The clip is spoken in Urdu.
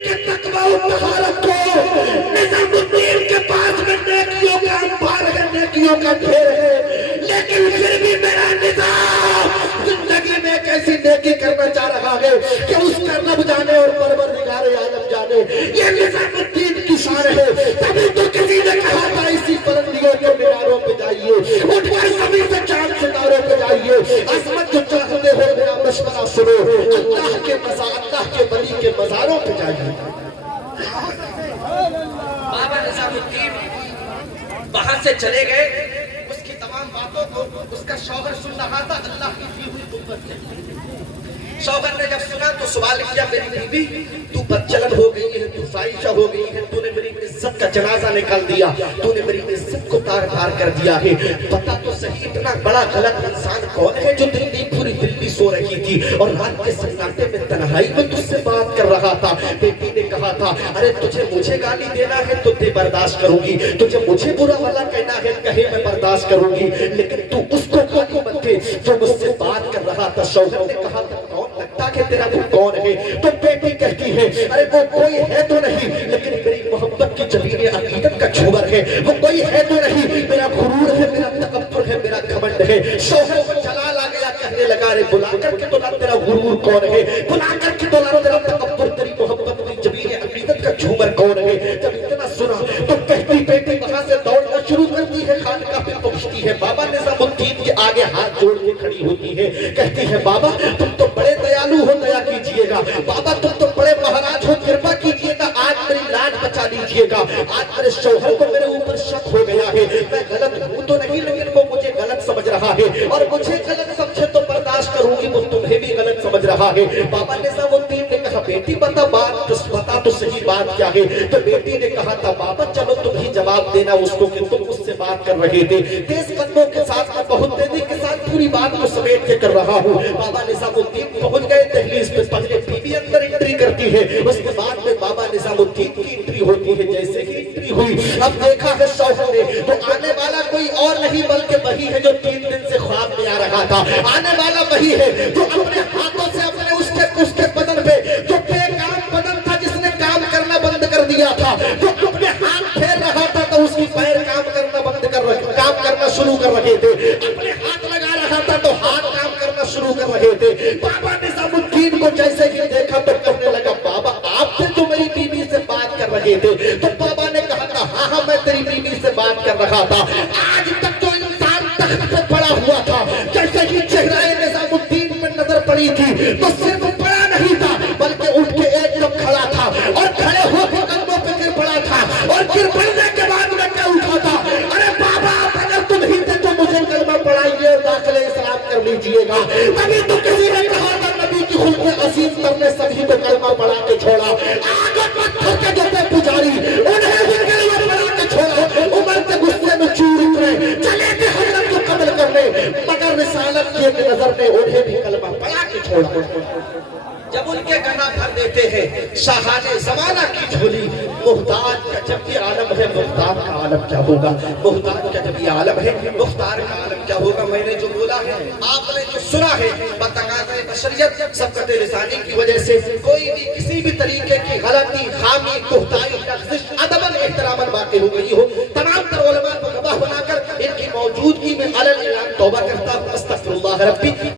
کہ تقوی و طہارت کو نظام الدین کے پاس میں نیکیوں کا انبار ہے، نیکیوں کا ڈھیر ہے، لیکن پھر بھی میرا نظام زندگی میں ایک ایسی نیکی کرنا چاہ رہا ہے کہ اس کا رب جانے اور پروردگار عالم جانے۔ یہ نظام الدین کی شان ہے۔ تبھی تو کسی نے کہا تھا اسی بلندیوں کے میناروں پہ جائیے، اٹھ کر زمین سے چاند ستاروں پہ جائیے، عظمت جو چاہتے ہو میرا مشورہ سنو، اللہ کے ولی کے مزاروں پہ جائیے۔ بابا نظام الدین وہاں سے چلے گئے، اس کی تمام باتوں کو اس کا شوہر سن رہا تھا، اللہ کی دی ہوئی قوت سے۔ شوہر نے جب سنا تو سوال کیا، میری بیوی تو بدچلن ہو گئی ہے، تو فاحشہ ہو گئی ہے، تو نے میری عزت کا جنازہ نکال دیا، تو نے میری عزت کو تار تار کر دیا ہے، پتا تو صحیح اتنا بڑا غلط انسان کون ہے جو دلی پوری دلی سو رہی تھی اور رات کے سناٹے میں تنہائی میں تجھ سے بات کر رہا تھا۔ بیٹی نے کہا تھا ارے تجھے مجھے گالی دینا ہے تو دے برداشت کروں گی، تجھے مجھے برا والا کہنا ہے کہے میں برداشت کروں گی، لیکن تو اس کو گالی مت دے جو مجھ سے بات کر رہا تھا۔ شوہر نے کہا تھا کون لگتا کہ تیرا وہ کون ہے؟ تو بیٹی کہتی ہے ارے وہ کوئی ہے تو نہیں، لیکن میری محبت کی جبین عقیدت کا جھومر ہے، وہ کوئی ہے تو نہیں، میرا غرور ہے، میرا تکبر ہے، میرا گھمنڈ ہے۔ شوہر کو جلال آ گیا، کہنے لگا رے بلا کر کے تو نہ تیرا غرور کون ہے، بلا کر کے تو نہ تیرا تکبر، تیری محبت کی جبین عقیدت کا جھومر کون ہے؟ جب اتنا سنا تو کہتی بیٹی وہاں سے دوڑنا شروع کرتی ہے، خانقاہ پہ پہنچتی ہے، بابا نظام الدین کے آگے ہاتھ جوڑ کے کھڑی ہوتی ہے، کہتی ہے بابا تم تو بڑے دیالو ہو، دیا کیجئے گا، بابا تم تو بڑے مہاراج ہو، کرپا کیجئے گا، آج میری لاج بچا لیجئے گا، آج میرے شوہر کو میرے اوپر شک ہو گیا ہے، میں غلط ہوں تو نہیں لیکن وہ مجھے غلط سمجھ رہا ہے، اور مجھے غلط سمجھے تو برداشت کروں گی، وہ تمہیں بھی غلط سمجھ رہا ہے۔ بابا نظام الدین نے کہا بیٹی بتا تو صحیح بات کیا ہے؟ تو بیٹی نے کہا تھا بابا چلو تم ہی جواب دینا اس کو کہ تم اس سے بات کر رہے تھے۔ تیز قدموں کے ساتھ میں بہت تیزی کے ساتھ پوری بات کو سمیٹ کے کر رہا ہوں۔ بابا نظام الدین پہنچ گئے دہلیز پہ، پہلے بیوی اندر انٹری کرتی ہے، اس کے بعد میں بابا نظام الدین کی انٹری ہوتی ہے۔ جیسے ہی انٹری ہوئی اب دیکھا ہے شوہر نے تو آنے والا کوئی اور نہیں بلکہ وہی ہے جو 3 دن سے خواب میں آ رہا تھا، آنے والا وہی ہے جو اپنے ہاتھوں سے اپنے اس کے بدن پہ جو بے کام بدن تھا، جس نے کام کرنا بند کر دیا تھا، جو اپنے ہاتھ پھیر رہا تھا تو اس کی پیر کام کرنا شروع کر رہے تھے، اپنے ہاتھ لگا رہا تھا تو ہاتھ کام کرنا شروع کر رہے تھے۔ بابا نظام الدین کو جیسے ہی دیکھا تو کہنے لگا بابا آپ تھے جو میری بیوی سے بات کر رہے تھے؟ تو بابا نے کہا تھا ہاں میں تیری بیوی سے بات کر رہا تھا۔ آج تک تو انسان تخت پہ پڑا ہوا تھا، جیسے ہی چہرہ نظام الدین پہ نظر پڑی تھی تو صرف پڑا نہیں تھا بلکہ اٹھ کے ایک دم کھڑا تھا اور کھڑے ہو کے قدموں پہ گر پڑا تھا، اور گر پڑنے کے بعد میں کیا اٹھا تھا ارے بابا اگر تم ہی تھے تو مجھے کلمہ پڑھائیے اور داخل اسلام کر لیجئے گا۔ تبھی تو کسی نے کہا تھا نبی کی خلق عظیم تم نے سبھی کو کلمہ پڑھا کے چھوڑا، آگ اور پتھر کے جو تھے پجاری انہیں بھی کلمہ پڑھا کے چھوڑا، عمر کے غصے میں چور اترے چلے تھے حضرت کو قتل کرنے، مگر رسالت کی ایک نظر نے انہیں بھی کلمہ پڑھا کے چھوڑا۔ جب ان کے گناہ بھر دیتے ہیں شاہان زمانہ کی جھولی، محتاج کا جب یہ عالم ہے مختار کا عالم کیا ہوگا، محتاج کا جب یہ عالم ہے مختار کا عالم کیا ہوگا۔ میں نے جو بولا ہے آپ نے جو سنا ہے بتقاضۂ بشریت سبقت لسانی کی وجہ سے کوئی بھی کسی بھی طریقے کی غلطی خامی کوتاہی لغزش ادباً احتراماً واقع ہو گئی ہو